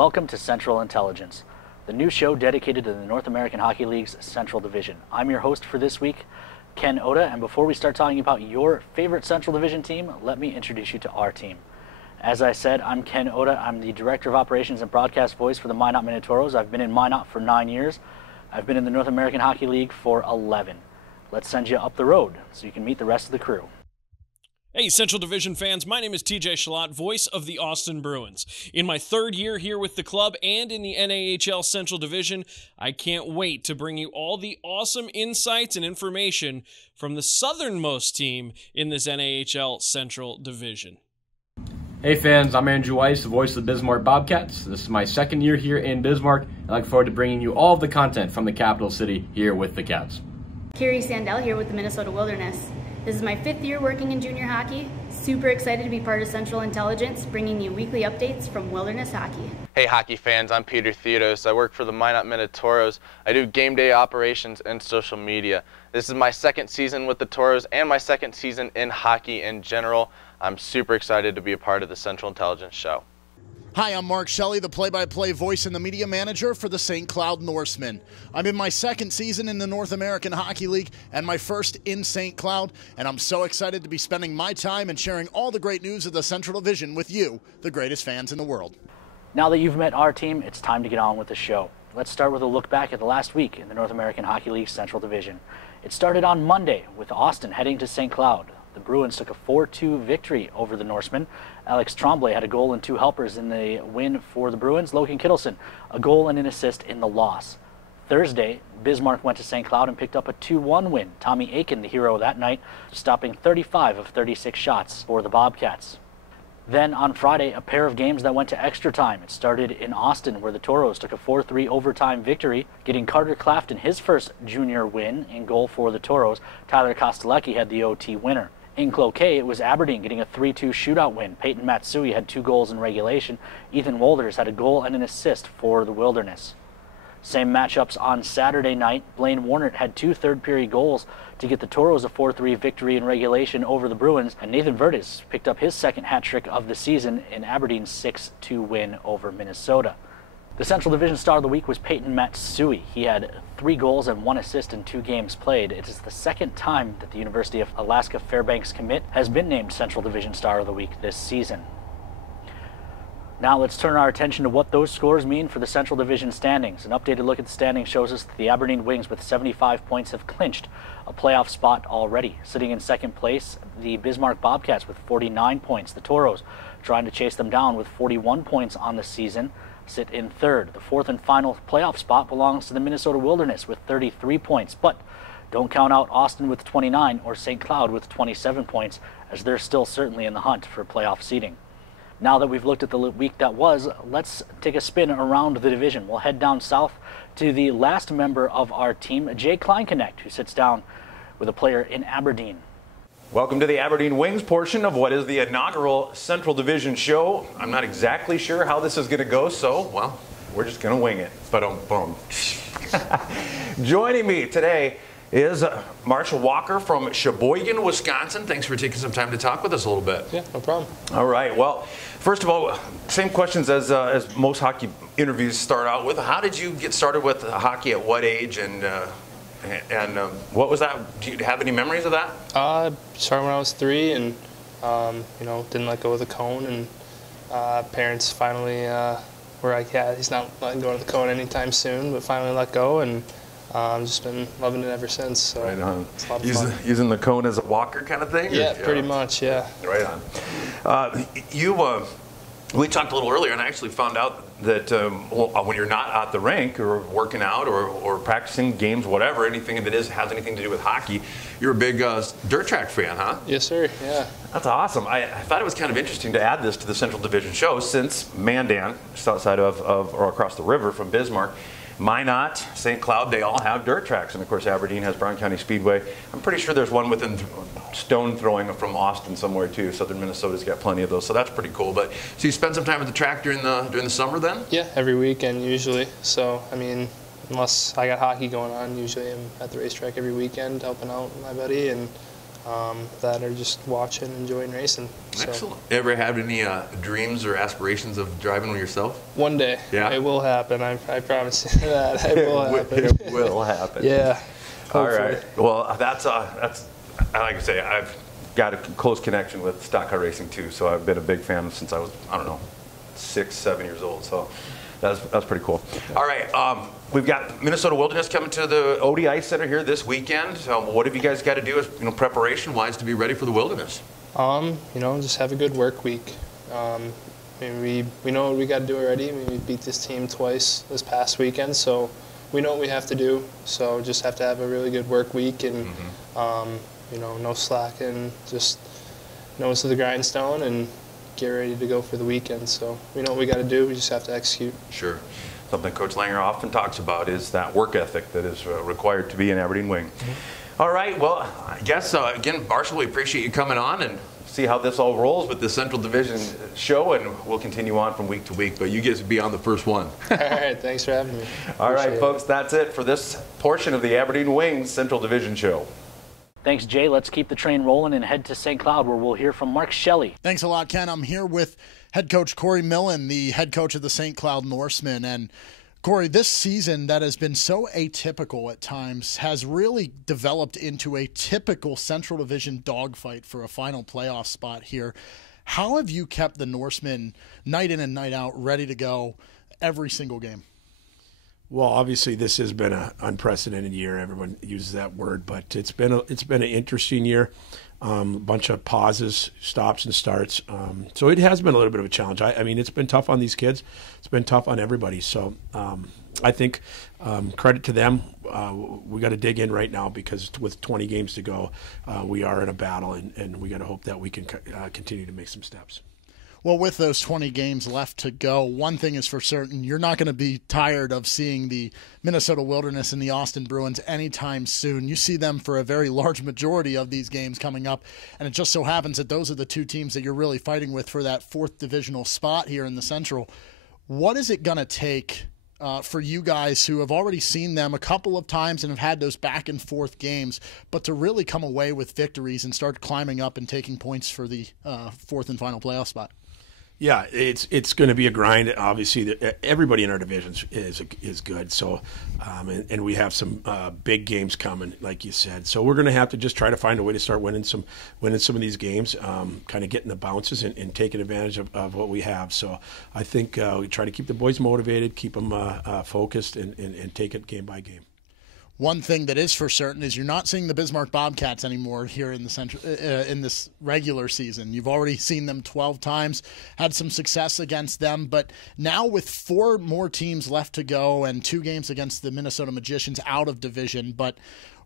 welcome to Central Intelligence, the new show dedicated to the North American Hockey League's Central Division. I'm your host for this week, Ken Oda, and before we start talking about your favorite Central Division team, let me introduce you to our team. As I said, I'm Ken Oda. I'm the Director of Operations and Broadcast Voice for the Minot Minotauros. I've been in Minot for 9 years. I've been in the North American Hockey League for 11. Let's send you up the road so you can meet the rest of the crew. Hey, Central Division fans, my name is TJ Shalott, voice of the Austin Bruins. In my third year here with the club and in the NAHL Central Division, I can't wait to bring you all the awesome insights and information from the southernmost team in this NAHL Central Division. Hey fans, I'm Andrew Weiss, the voice of the Bismarck Bobcats. This is my second year here in Bismarck. I look forward to bringing you all of the content from the capital city here with the Cats. Carrie Sandell here with the Minnesota Wilderness. This is my 5th year working in junior hockey. Super excited to be part of Central Intelligence, bringing you weekly updates from Wilderness Hockey. Hey hockey fans, I'm Peter Theodos. I work for the Minot Minotauros. I do game day operations and social media. This is my second season with the Toros and my second season in hockey in general. I'm super excited to be a part of the Central Intelligence show. Hi, I'm Mark Shelley, the play-by-play voice and the media manager for the St. Cloud Norsemen. I'm in my second season in the North American Hockey League and my first in St. Cloud, and I'm so excited to be spending my time and sharing all the great news of the Central Division with you, the greatest fans in the world. Now that you've met our team, it's time to get on with the show. Let's start with a look back at the last week in the North American Hockey League Central Division. It started on Monday with Austin heading to St. Cloud. The Bruins took a 4-2 victory over the Norsemen. Alex Tremblay had a goal and 2 helpers in the win for the Bruins. Logan Kittleson, a goal and an assist in the loss. Thursday, Bismarck went to St. Cloud and picked up a 2-1 win. Tommy Aiken, the hero that night, stopping 35 of 36 shots for the Bobcats. Then on Friday, a pair of games that went to extra time. It started in Austin, where the Toros took a 4-3 overtime victory, getting Carter Clafton his first junior win in goal for the Toros. Tyler Kostelecki had the OT winner. In Cloquet, it was Aberdeen getting a 3-2 shootout win. Peyton Matsui had 2 goals in regulation. Ethan Wolders had a goal and an assist for the Wilderness. Same matchups on Saturday night. Blaine Warnert had 2 third-period goals to get the Toros a 4-3 victory in regulation over the Bruins, and Nathan Verdes picked up his second hat-trick of the season in Aberdeen's 6-2 win over Minnesota. The Central Division Star of the Week was Peyton Matsui. He had 3 goals and 1 assist in 2 games played. It is the second time that the University of Alaska Fairbanks commit has been named Central Division Star of the Week this season. Now let's turn our attention to what those scores mean for the Central Division standings. An updated look at the standings shows us that the Aberdeen Wings with 75 points have clinched a playoff spot already. Sitting in second place, the Bismarck Bobcats with 49 points. The Toros, trying to chase them down with 41 points on the season, sit in third. The fourth and final playoff spot belongs to the Minnesota Wilderness with 33 points, but don't count out Austin with 29 or St. Cloud with 27 points, as they're still certainly in the hunt for playoff seeding. Now that we've looked at the week that was, let's take a spin around the division. We'll head down south to the last member of our team, Jay Kleinknecht, who sits down with a player in Aberdeen. Welcome to the Aberdeen Wings portion of what is the inaugural Central Division show. I'm not exactly sure how this is going to go, so, well, we're just going to wing it. Boom. Joining me today is Marshall Walker from Sheboygan, Wisconsin. Thanks for taking some time to talk with us a little bit. Yeah, no problem. All right. Well, first of all, same questions as most hockey interviews start out with. How did you get started with hockey? At what age? And what was that? Do you have any memories of that? Started when I was 3, and didn't let go of the cone, and parents finally were like, yeah, he's not letting go of the cone anytime soon, but finally let go, and just been loving it ever since. So right on. It's a lot of fun. Using the cone as a walker kind of thing? Yeah, pretty much, yeah. Right on. We talked a little earlier, and I actually found out that when you're not at the rink or working out or practicing games, whatever, anything that has anything to do with hockey, you're a big dirt track fan, huh? Yes, sir, yeah. That's awesome. I thought it was kind of interesting to add this to the Central Division show, since Mandan, just outside of or across the river from Bismarck, Minot, St. Cloud, they all have dirt tracks. And of course, Aberdeen has Brown County Speedway. I'm pretty sure there's one within stone throwing from Austin somewhere too. Southern Minnesota's got plenty of those, so that's pretty cool. But so you spend some time at the track during the summer then? Yeah, every weekend usually. So I mean, unless I got hockey going on, usually I'm at the racetrack every weekend helping out my buddy, and that are just watching, enjoying racing. Excellent. Ever had any dreams or aspirations of driving yourself? One day. Yeah. It will happen. I promise you that. It will happen. It will happen. Yeah. All right. Well, that's like I say, I've got a close connection with stock car racing too. So I've been a big fan since I was, I don't know, 6, 7 years old. So that's pretty cool. All right. We've got Minnesota Wilderness coming to the ODI Center here this weekend. What have you guys got to do, preparation-wise, to be ready for the Wilderness? Just have a good work week. We know what we got to do already. We beat this team twice this past weekend, so we know what we have to do. So just have to have a really good work week and no slacking, just nose to the grindstone and get ready to go for the weekend. So we know what we got to do. We just have to execute. Sure. Something Coach Langer often talks about is that work ethic that is required to be an Aberdeen wing. Mm-hmm. All right. Well, I guess, again, Marshall, we appreciate you coming on and see how this all rolls with the Central Division show, and we'll continue on from week to week. But you get to be on the first one. All right. Thanks for having me. All right, folks. That's it for this portion of the Aberdeen Wings Central Division show. Thanks, Jay. Let's keep the train rolling and head to St. Cloud, where we'll hear from Mark Shelley. Thanks a lot, Ken. I'm here with head coach Corey Millen, the head coach of the St. Cloud Norsemen. And Corey, this season that has been so atypical at times has really developed into a typical Central Division dogfight for a final playoff spot here. How have you kept the Norsemen night in and night out ready to go every single game? Well, obviously this has been an unprecedented year. Everyone uses that word, but it's been an interesting year. A bunch of pauses, stops, and starts. So it has been a little bit of a challenge. I mean, it's been tough on these kids. It's been tough on everybody. So I think credit to them. We got to dig in right now because with 20 games to go, we are in a battle, and we got to hope that we can continue to make some steps. Well, with those 20 games left to go, one thing is for certain, you're not going to be tired of seeing the Minnesota Wilderness and the Austin Bruins anytime soon. You see them for a very large majority of these games coming up, and it just so happens that those are the two teams that you're really fighting with for that 4th divisional spot here in the Central. What is it going to take for you guys who have already seen them a couple of times and have had those back and forth games, but to really come away with victories and start climbing up and taking points for the 4th and final playoff spot? Yeah, it's going to be a grind. Obviously, everybody in our divisions is good. So, and we have some big games coming, like you said. So we're going to have to just try to find a way to start winning some of these games, kind of getting the bounces and taking advantage of what we have. So I think we try to keep the boys motivated, keep them focused, and take it game by game. One thing that is for certain is you're not seeing the Bismarck Bobcats anymore here in the central in this regular season. You've already seen them 12 times, had some success against them, but now with 4 more teams left to go and 2 games against the Minnesota Magicians out of division, but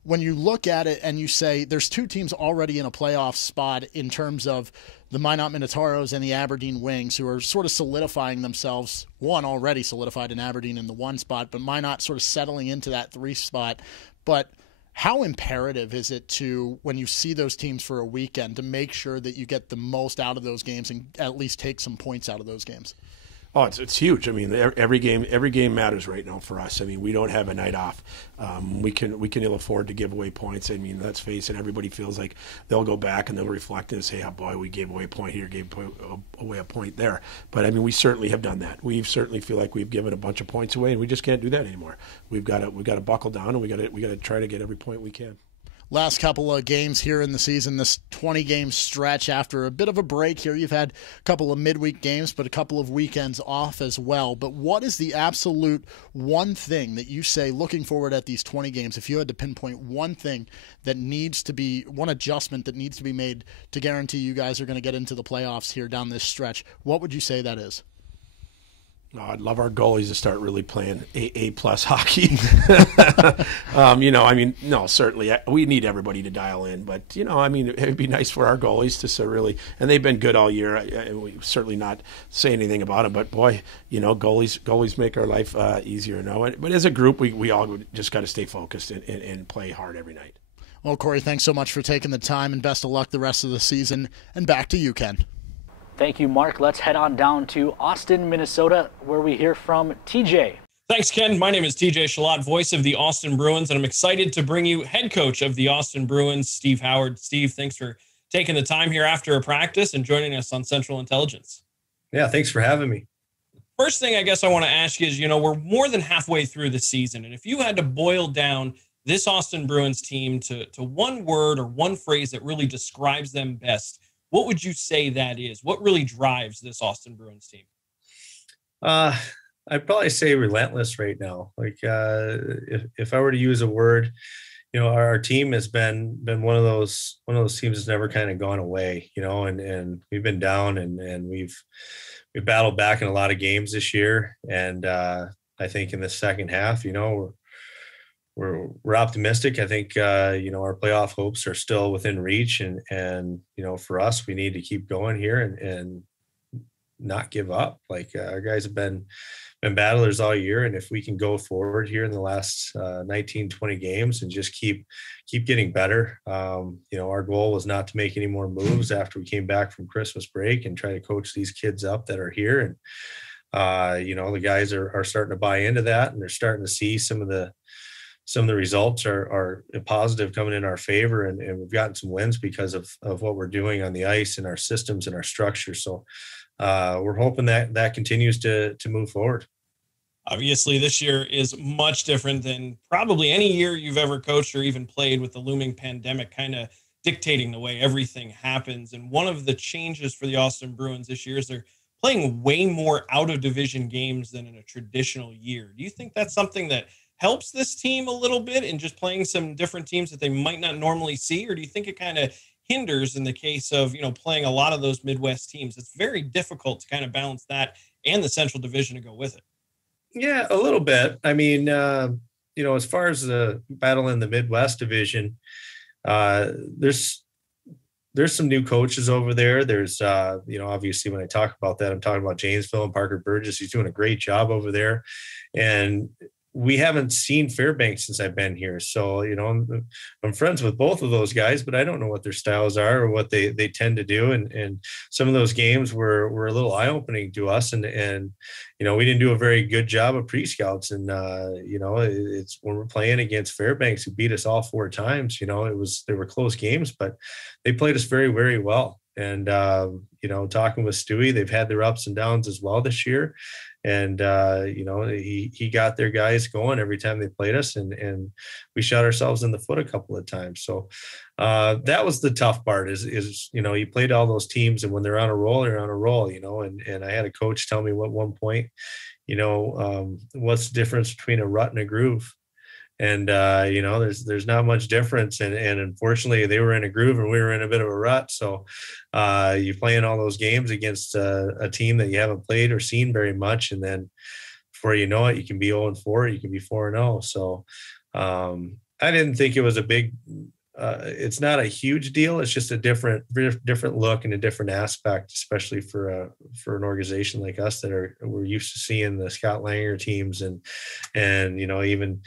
when you look at it and you say there's 2 teams already in a playoff spot in terms of the Minot Minotauros and the Aberdeen Wings, who are sort of solidifying themselves, one already solidified in Aberdeen in the 1 spot, but Minot sort of settling into that 3 spot. But how imperative is it to, when you see those teams for a weekend, to make sure that you get the most out of those games and at least take some points out of those games? Oh, it's huge. I mean, every game matters right now for us. I mean, we don't have a night off. We can ill afford to give away points. I mean, let's face it. Everybody feels like they'll go back and they'll reflect and say, "Oh boy, we gave away a point here, gave away a point there." But I mean, we certainly have done that. We certainly feel like we've given a bunch of points away, and we just can't do that anymore. We've got to buckle down, and we got to try to get every point we can. Last couple of games here in the season, this 20-game stretch after a bit of a break here. You've had a couple of midweek games, but a couple of weekends off as well. But what is the absolute one thing that you say, looking forward at these 20 games, if you had to pinpoint one thing that needs to be, one adjustment that needs to be made to guarantee you guys are going to get into the playoffs here down this stretch, what would you say that is? No, I'd love our goalies to start really playing A-plus hockey. No, certainly we need everybody to dial in. But, it'd be nice for our goalies to really, and they've been good all year. And we certainly not say anything about them. But, boy, goalies make our life easier. But as a group, we all just got to stay focused and play hard every night. Well, Corey, thanks so much for taking the time, and best of luck the rest of the season. And back to you, Ken. Thank you, Mark. Let's head on down to Austin, Minnesota, where we hear from TJ. Thanks, Ken. My name is TJ Shalott, voice of the Austin Bruins, and I'm excited to bring you head coach of the Austin Bruins, Steve Howard. Steve, thanks for taking the time here after a practice and joining us on Central Intelligence. Yeah, thanks for having me. First thing I guess I want to ask you is, we're more than halfway through the season, and if you had to boil down this Austin Bruins team to one word or one phrase that really describes them best, what would you say that is? What really drives this Austin Bruins team? I'd probably say relentless right now. Like if I were to use a word, our team has been one of those teams that's never kind of gone away, and we've been down and we've battled back in a lot of games this year. And I think in the second half, we're optimistic. I think our playoff hopes are still within reach, and for us, we need to keep going here and not give up. Like our guys have been battlers all year, and if we can go forward here in the last 19, 20 games and just keep getting better, our goal was not to make any more moves after we came back from Christmas break and try to coach these kids up that are here. And the guys are starting to buy into that, and they're starting to see some of the results are positive coming in our favor, and we've gotten some wins because of what we're doing on the ice and our systems and our structure. So we're hoping that continues to move forward. Obviously, this year is much different than probably any year you've ever coached or even played, with the looming pandemic kind of dictating the way everything happens. And one of the changes for the Austin Bruins this year is they're playing way more out-of-division games than in a traditional year. Do you think that's something that helps this team a little bit in just playing some different teams that they might not normally see? Or do you think it kind of hinders in the case of, playing a lot of those Midwest teams? It's very difficult to kind of balance that and the Central Division to go with it. Yeah, a little bit. I mean, as far as the battle in the Midwest Division, there's some new coaches over there. There's, obviously when I talk about that, I'm talking about Janesville and Parker Burgess. He's doing a great job over there. And we haven't seen Fairbanks since I've been here. So, I'm friends with both of those guys, but I don't know what their styles are or what they tend to do. And some of those games were a little eye-opening to us. And we didn't do a very good job of pre-scouts. And, it's when we're playing against Fairbanks, who beat us all 4 times, they were close games, but they played us very, very well. And, talking with Stewie, they've had their ups and downs as well this year. And, he got their guys going every time they played us, and we shot ourselves in the foot a couple of times. So that was the tough part is, you played all those teams, and when they're on a roll, they're on a roll, and I had a coach tell me at one point, what's the difference between a rut and a groove? And, there's not much difference. And unfortunately they were in a groove and we were in a bit of a rut. So you're playing all those games against a team that you haven't played or seen very much. And then before you know it, you can be 0-4, you can be 4-0. So I didn't think it was a big, it's not a huge deal. It's just a different look and a different aspect, especially for an organization like us we're used to seeing the Scott Langer teams and even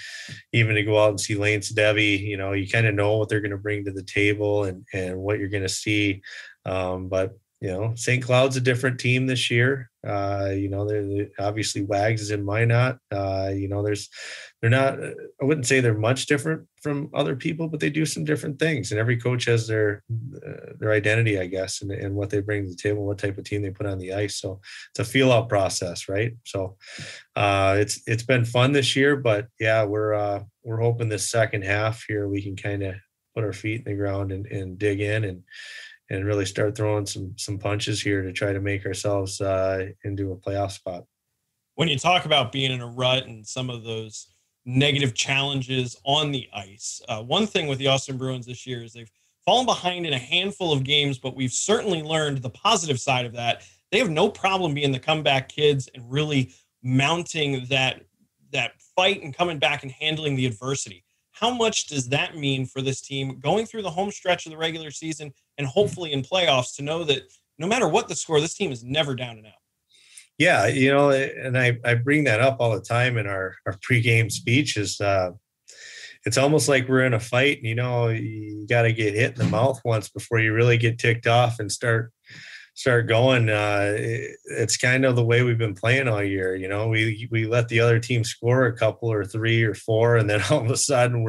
to go out and see Lane Sedevy, you kind of know what they're going to bring to the table and what you're going to see. But St. Cloud's a different team this year. They're obviously Wags is in Minot. They're not, I wouldn't say they're much different from other people, but they do some different things. And every coach has their identity, I guess, and what they bring to the table, what type of team they put on the ice. So it's a feel out process, right? So it's been fun this year, but yeah, we're hoping this second half here we can kind of put our feet in the ground and dig in and really start throwing some punches here to try to make ourselves into a playoff spot. When you talk about being in a rut and some of those negative challenges on the ice, one thing with the Austin Bruins this year is they've fallen behind in a handful of games, but we've certainly learned the positive side of that. They have no problem being the comeback kids and really mounting that fight and coming back and handling the adversity. How much does that mean for this team going through the home stretch of the regular season and hopefully in playoffs to know that no matter what the score, this team is never down and out? Yeah, and I bring that up all the time in our pregame speeches. It's almost like we're in a fight. You got to get hit in the mouth once before you really get ticked off and start start going, it's kind of the way we've been playing all year. You know, we let the other team score a couple or 3 or 4, and then all of a sudden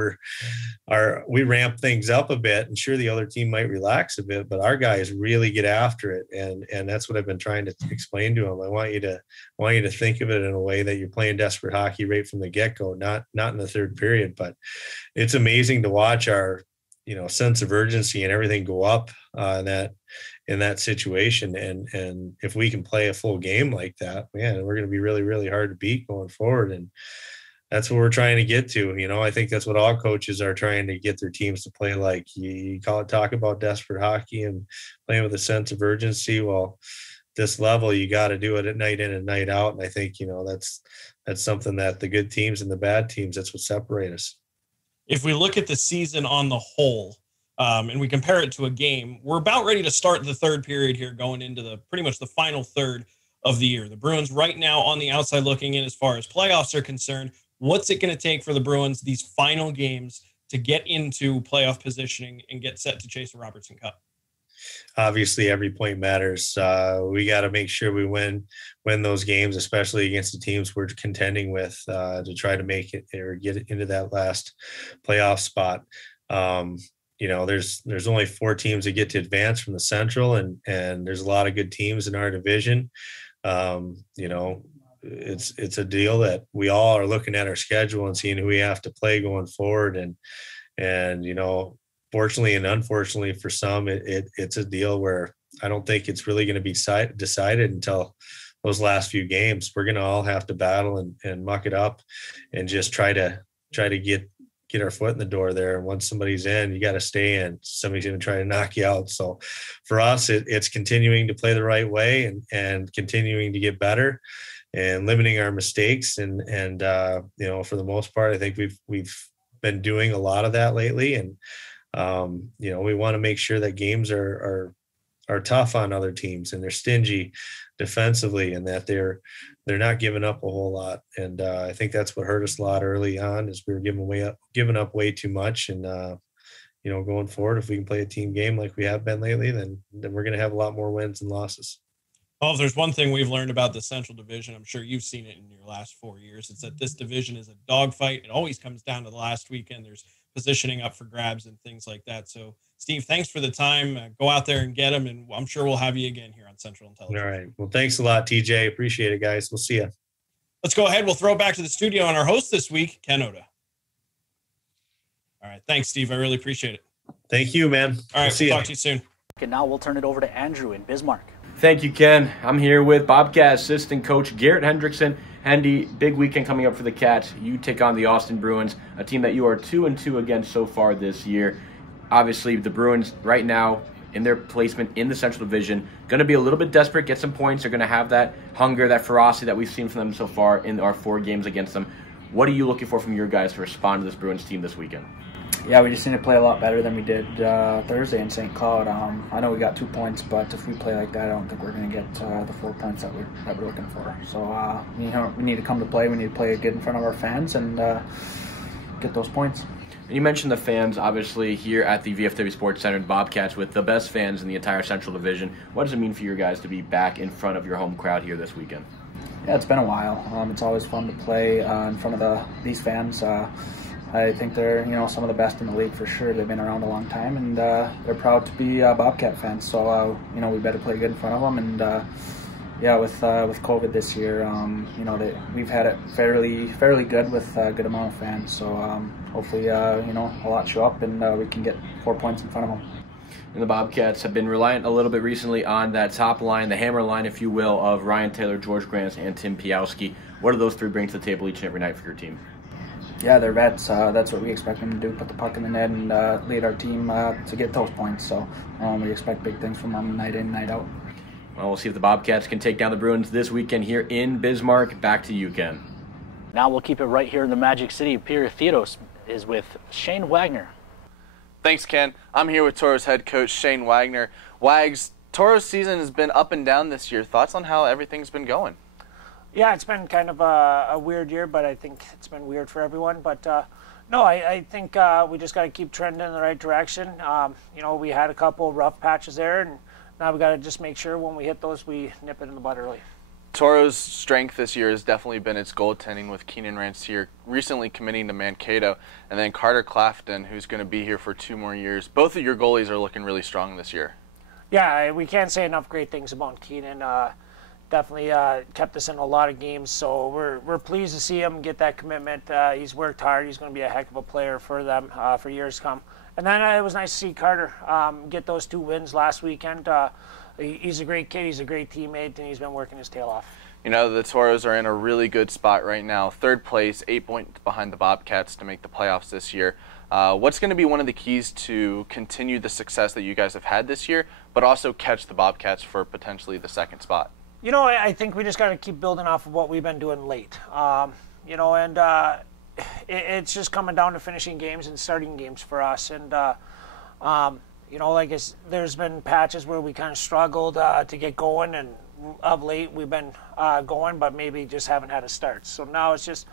we ramp things up a bit. And sure, the other team might relax a bit, but our guys really get after it, and that's what I've been trying to explain to them. I want you to think of it in a way that you're playing desperate hockey right from the get-go, not in the third period. But it's amazing to watch our sense of urgency and everything go up in that situation. And if we can play a full game like that, man, we're going to be really, really hard to beat going forward. And that's what we're trying to get to. I think that's what all coaches are trying to get their teams to play like. You talk about desperate hockey and playing with a sense of urgency. Well, this level, you got to do it at night in and night out. And I think, that's something that the good teams and the bad teams, that's what separate us. If we look at the season on the whole, and we compare it to a game, we're about ready to start the third period here, going into pretty much the final third of the year. The Bruins right now on the outside looking in as far as playoffs are concerned. What's it going to take for the Bruins these final games to get into playoff positioning and get set to chase the Robertson Cup? Obviously, every point matters. We got to make sure we win those games, especially against the teams we're contending with, to try to make it or get into that last playoff spot. There's only 4 teams that get to advance from the Central, and there's a lot of good teams in our division. It's a deal that we all are looking at our schedule and seeing who we have to play going forward. And fortunately and unfortunately for some, it's a deal where I don't think it's really going to be decided until those last few games. We're going to all have to battle and muck it up and just try to get our foot in the door there. And once somebody's in, you got to stay in. Somebody's going to try to knock you out. So for us, it's continuing to play the right way and continuing to get better and limiting our mistakes. And for the most part, I think we've been doing a lot of that lately. And, we want to make sure that games are tough on other teams and they're stingy defensively and that they're not giving up a whole lot. And I think that's what hurt us a lot early on is we were giving up way too much. And, going forward, if we can play a team game like we have been lately, then we're going to have a lot more wins and losses. Well, if there's one thing we've learned about the Central Division, I'm sure you've seen it in your last 4 years, it's that this division is a dogfight. It always comes down to the last weekend. There's positioning up for grabs and things like that. So, Steve, thanks for the time. Go out there and get them, and I'm sure we'll have you again here on Central Intelligence. All right. Well, thanks a lot, TJ. Appreciate it, guys. We'll see you. Let's go ahead. We'll throw it back to the studio on our host this week, Ken Oda. All right. Thanks, Steve. I really appreciate it. Thank you, man. All right. We'll talk to you soon. And now we'll turn it over to Andrew in Bismarck. Thank you, Ken. I'm here with Bobcat assistant coach Garrett Hendrickson. Hendy, big weekend coming up for the Cats. You take on the Austin Bruins, a team that you are 2-2 against so far this year. Obviously, the Bruins right now in their placement in the Central Division, going to be a little bit desperate, get some points. They're going to have that hunger, that ferocity that we've seen from them so far in our 4 games against them. What are you looking for from your guys to respond to this Bruins team this weekend? Yeah, we just need to play a lot better than we did Thursday in St. Cloud. I know we got 2 points, but if we play like that, I don't think we're going to get the 4 points that we're looking for. So we need to come to play. We need to play good in front of our fans and get those points. And you mentioned the fans, obviously, here at the VFW Sports Center, the Bobcats, with the best fans in the entire Central Division. What does it mean for your guys to be back in front of your home crowd here this weekend? Yeah, it's been a while. It's always fun to play in front of these fans. I think they're, some of the best in the league for sure. They've been around a long time, and they're proud to be Bobcat fans. So, we better play good in front of them. And with COVID this year, we've had it fairly good with a good amount of fans. So hopefully, a lot show up, and we can get 4 points in front of them. And the Bobcats have been reliant a little bit recently on that top line, the hammer line, if you will, of Ryan Taylor, George Grants, and Tim Piowski. What do those 3 bring to the table each and every night for your team? Yeah, they're vets. That's what we expect them to do, put the puck in the net and lead our team to get those points. So we expect big things from them night in, night out. Well, we'll see if the Bobcats can take down the Bruins this weekend here in Bismarck. Back to you, Ken. Now we'll keep it right here in the Magic City. Peter Theodos is with Shane Wagner. Thanks, Ken. I'm here with Toros head coach Shane Wagner. Wags, Toros season has been up and down this year. Thoughts on how everything's been going? Yeah, it's been kind of a weird year, but I think it's been weird for everyone. But no, I think we just got to keep trending in the right direction. We had a couple rough patches there, and now we got to just make sure when we hit those, we nip it in the bud early. Toro's strength this year has definitely been its goaltending, with Keenan Ranciere recently committing to Mankato, and then Carter Clafton, who's going to be here for 2 more years. Both of your goalies are looking really strong this year. Yeah, we can't say enough great things about Keenan. Definitely kept us in a lot of games, so we're pleased to see him get that commitment. He's worked hard. He's going to be a heck of a player for them for years to come. And then it was nice to see Carter get those 2 wins last weekend. He's a great kid. He's a great teammate, and he's been working his tail off. You know, the Toros are in a really good spot right now. 3rd place, 8 points behind the Bobcats to make the playoffs this year. What's going to be one of the keys to continue the success that you guys have had this year, but also catch the Bobcats for potentially the 2nd spot? You know, I think we just got to keep building off of what we've been doing late. You know, and it's just coming down to finishing games and starting games for us. And, you know, like there's been patches where we kind of struggled to get going, and of late we've been going, but maybe just haven't had a start. So now it's just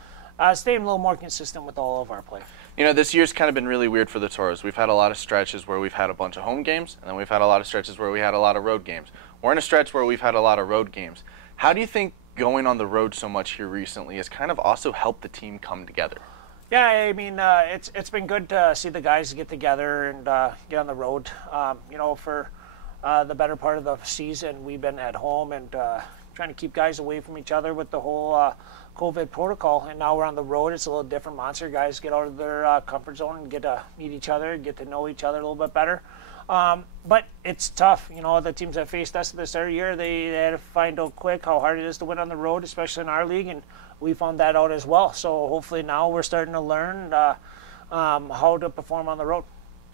staying a little more consistent with all of our play. You know, this year's kind of been really weird for the Toros. We've had a lot of stretches where we've had a bunch of home games, and then we've had a lot of stretches where we had a lot of road games. We're in a stretch where we've had a lot of road games. How do you think going on the road so much here recently has kind of also helped the team come together? Yeah, I mean, it's been good to see the guys get together and get on the road. You know, for the better part of the season, we've been at home and trying to keep guys away from each other with the whole COVID protocol. And now we're on the road. It's a little different monster. Guys get out of their comfort zone and get to meet each other, get to know each other a little bit better. But it's tough. You know, the teams that faced us this year, they had to find out quick how hard it is to win on the road, especially in our league, and we found that out as well. So hopefully now we're starting to learn how to perform on the road.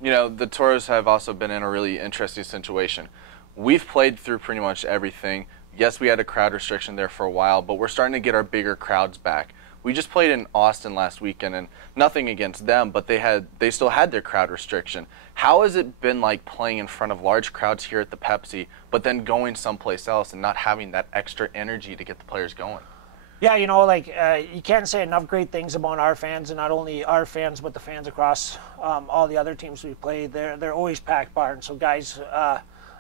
You know, the Toros have also been in a really interesting situation. We've played through pretty much everything. Yes, we had a crowd restriction there for a while, but we're starting to get our bigger crowds back. We just played in Austin last weekend, and nothing against them, but they still had their crowd restriction. How has it been like playing in front of large crowds here at the Pepsi, but then going someplace else and not having that extra energy to get the players going? Yeah, you know, like you can't say enough great things about our fans, and not only our fans, but the fans across all the other teams we play. They're always packed barn, so guys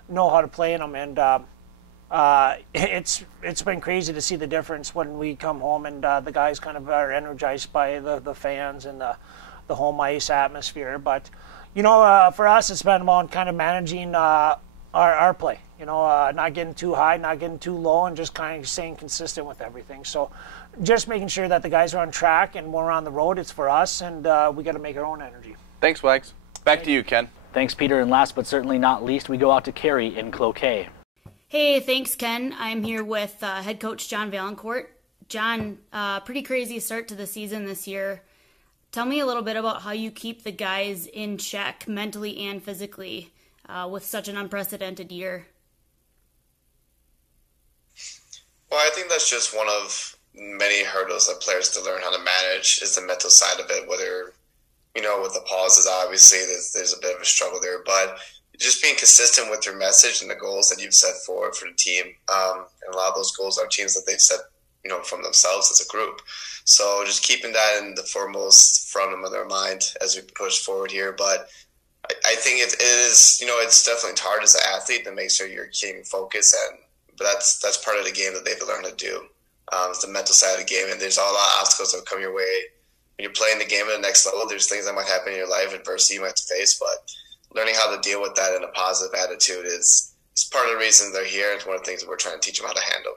know how to play in them, and it's been crazy to see the difference when we come home and the guys kind of are energized by the fans and the home ice atmosphere. But you know, for us, it's been about kind of managing our play. You know, not getting too high, not getting too low, and just kind of staying consistent with everything. So just making sure that the guys are on track, and when we're on the road, it's for us, and we got to make our own energy. Thanks, Wags. Back to you, Ken. Thanks, Peter. And last but certainly not least, we go out to Carrie in Cloquet. Hey, thanks, Ken. I'm here with head coach John Valancourt. John, pretty crazy start to the season this year. Tell me a little bit about how you keep the guys in check mentally and physically with such an unprecedented year. Well, I think that's just one of many hurdles that players to learn how to manage, is the mental side of it. Whether, you know, with the pauses, obviously there's a bit of a struggle there, but just being consistent with your message and the goals that you've set forward for the team. And a lot of those goals are teams that they've set, you know, from themselves as a group. So just keeping that in the foremost front of their mind as we push forward here. But I think it is, you know, it's definitely hard as an athlete to make sure you're keeping focus, but that's part of the game that they've learned to do. It's the mental side of the game, and there's a lot of obstacles that come your way. When you're playing the game at the next level, there's things that might happen in your life, adversity you might have to face, but learning how to deal with that in a positive attitude is part of the reason they're here. It's one of the things that we're trying to teach them how to handle.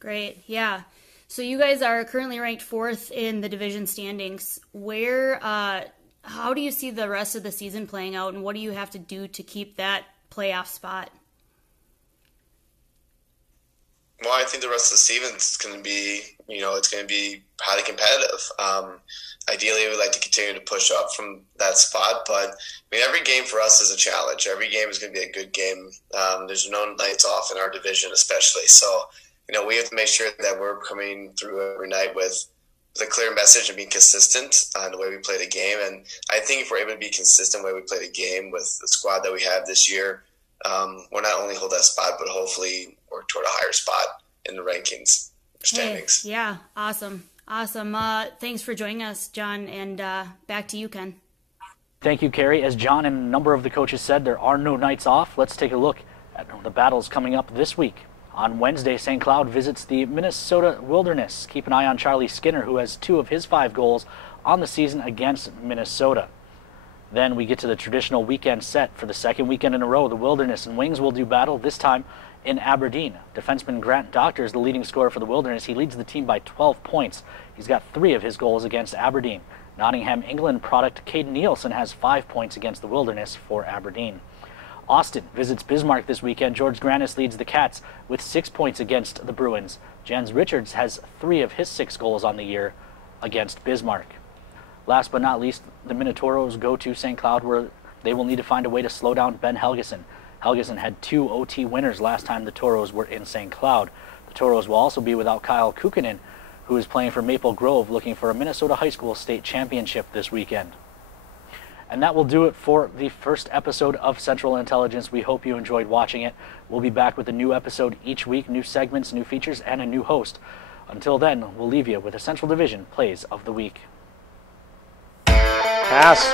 Great, yeah. So you guys are currently ranked 4th in the division standings. How do you see the rest of the season playing out, and what do you have to do to keep that playoff spot? Well, I think the rest of the season is going to be, you know, it's going to be highly competitive. Ideally, we'd like to continue to push up from that spot, but I mean, every game for us is a challenge. Every game is going to be a good game. There's no nights off in our division, especially. So, you know, we have to make sure that we're coming through every night with a clear message and being consistent on the way we play the game. And I think if we're able to be consistent the way we play the game with the squad that we have this year, we'll not only hold that spot, but hopefully work toward a higher spot in the rankings standings. Hey, yeah, awesome. Thanks for joining us, John, and back to you, Ken. Thank you, Carrie. As John and a number of the coaches said, there are no nights off. Let's take a look The battle's coming up this week. On Wednesday, St. Cloud visits the Minnesota Wilderness. Keep an eye on Charlie Skinner, who has 2 of his 5 goals on the season against Minnesota. Then we get to the traditional weekend set. For the second weekend in a row, the Wilderness and Wings will do battle, this time in Aberdeen. Defenseman Grant Doctor is the leading scorer for the Wilderness. He leads the team by 12 points. He's got 3 of his goals against Aberdeen. Nottingham, England product Caden Nielsen has 5 points against the Wilderness for Aberdeen. Austin visits Bismarck this weekend. George Granis leads the Cats with 6 points against the Bruins. Jens Richards has 3 of his 6 goals on the year against Bismarck. Last but not least, the Minotauros go to St. Cloud, where they will need to find a way to slow down Ben Helgeson. Helgeson had 2 OT winners last time the Toros were in St. Cloud. The Toros will also be without Kyle Kukkonen, who is playing for Maple Grove, looking for a Minnesota High School state championship this weekend. And that will do it for the first episode of Central Intelligence. We hope you enjoyed watching it. We'll be back with a new episode each week, new segments, new features, and a new host. Until then, we'll leave you with the Central Division Plays of the Week. Pass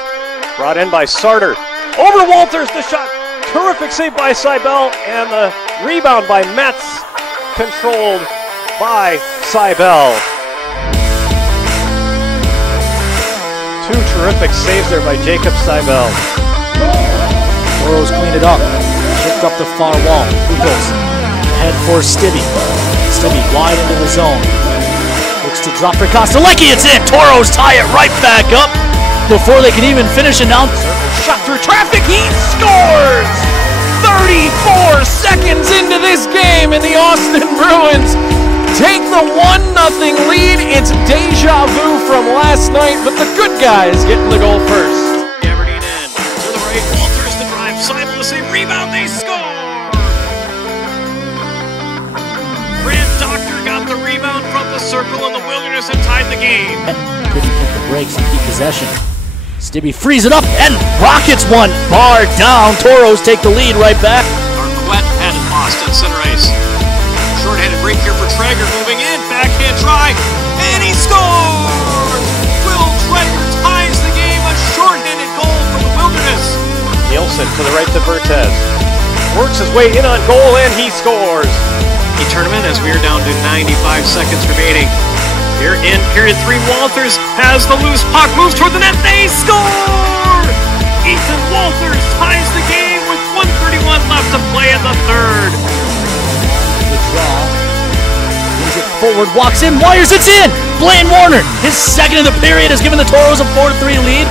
brought in by Sarter. Over Walters, the shot. Terrific save by Seibel, and the rebound by Metz, controlled by Seibel. 2 terrific saves there by Jacob Seibel. Toros clean it up. Kicked up the far wall. Eagles ahead for Stibbe. Stibbe wide into the zone. Looks to drop for Kostelecki. It's in. Toros tie it right back up before they can even finish it down. Shot through traffic. He scores! 34 seconds into this game, and the Austin Bruins take the 1-0 lead. It's deja vu from last night, but the good guys getting the goal first. Aberdeen end. To the right, Walters the drive. Seibel the save. Rebound, they score! Grant Doctor got the rebound from the circle in the Wilderness and tied the game. Couldn't hit the brakes and keep possession. Stibbe frees it up and rockets one. Bar down. Toros take the lead right back. Arquette had it lost at center ice. Short-handed break here for Traeger, moving in, backhand try, and he scores! Will Traeger ties the game, a short-handed goal for the Wilderness. Nielsen to the right to Vertes. Works his way in on goal, and he scores. The tournament as we are down to 95 seconds remaining. Here in period 3, Walters has the loose puck, moves toward the net, they score! Ethan Walters ties the game with 1:31 left to play in the third. Draw. Moves it forward, walks in, wires, it's in! Blaine Warner, his second of the period, has given the Toros a 4-3 lead.